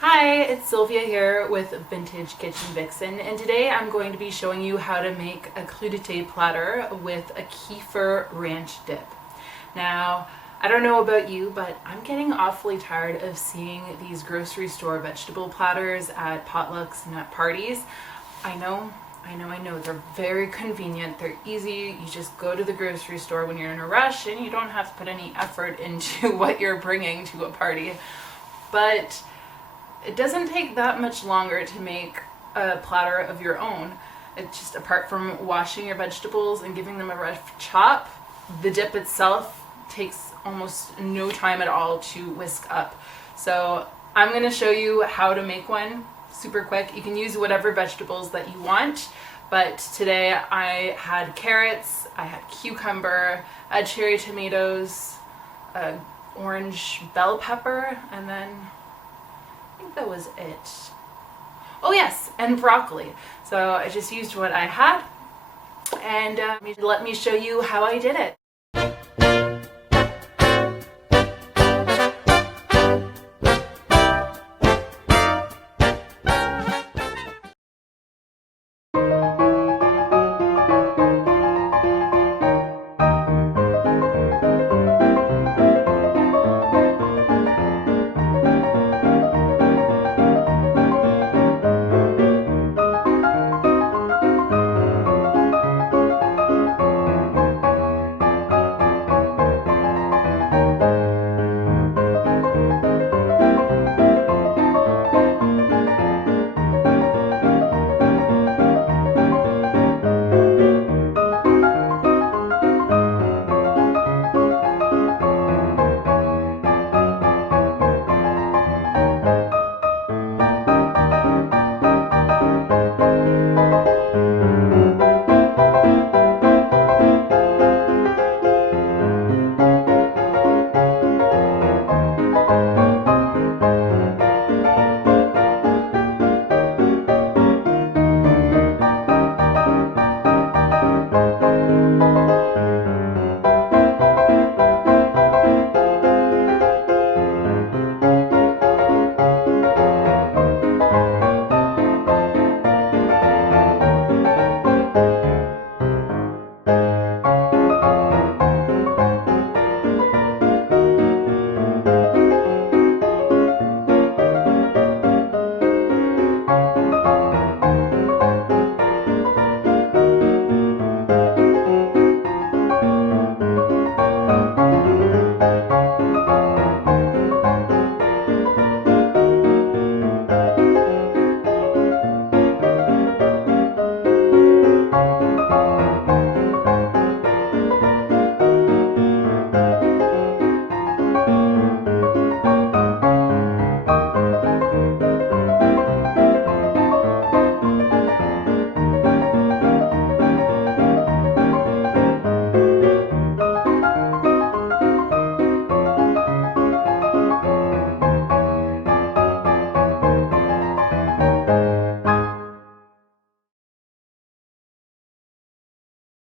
Hi, it's Sylvia here with Vintage Kitchen Vixen, and today I'm going to be showing you how to make a crudité platter with a kefir ranch dip. Now, I don't know about you, but I'm getting awfully tired of seeing these grocery store vegetable platters at potlucks and at parties. I know, they're very convenient, they're easy, you just go to the grocery store when you're in a rush and you don't have to put any effort into what you're bringing to a party. But it doesn't take that much longer to make a platter of your own. It's just, apart from washing your vegetables and giving them a rough chop, the dip itself takes almost no time at all to whisk up. So I'm going to show you how to make one super quick. You can use whatever vegetables that you want, but today I had carrots, I had cucumber, I had cherry tomatoes, orange bell pepper, and then I think that was it. Oh yes, and broccoli. So I just used what I had, and let me show you how I did it.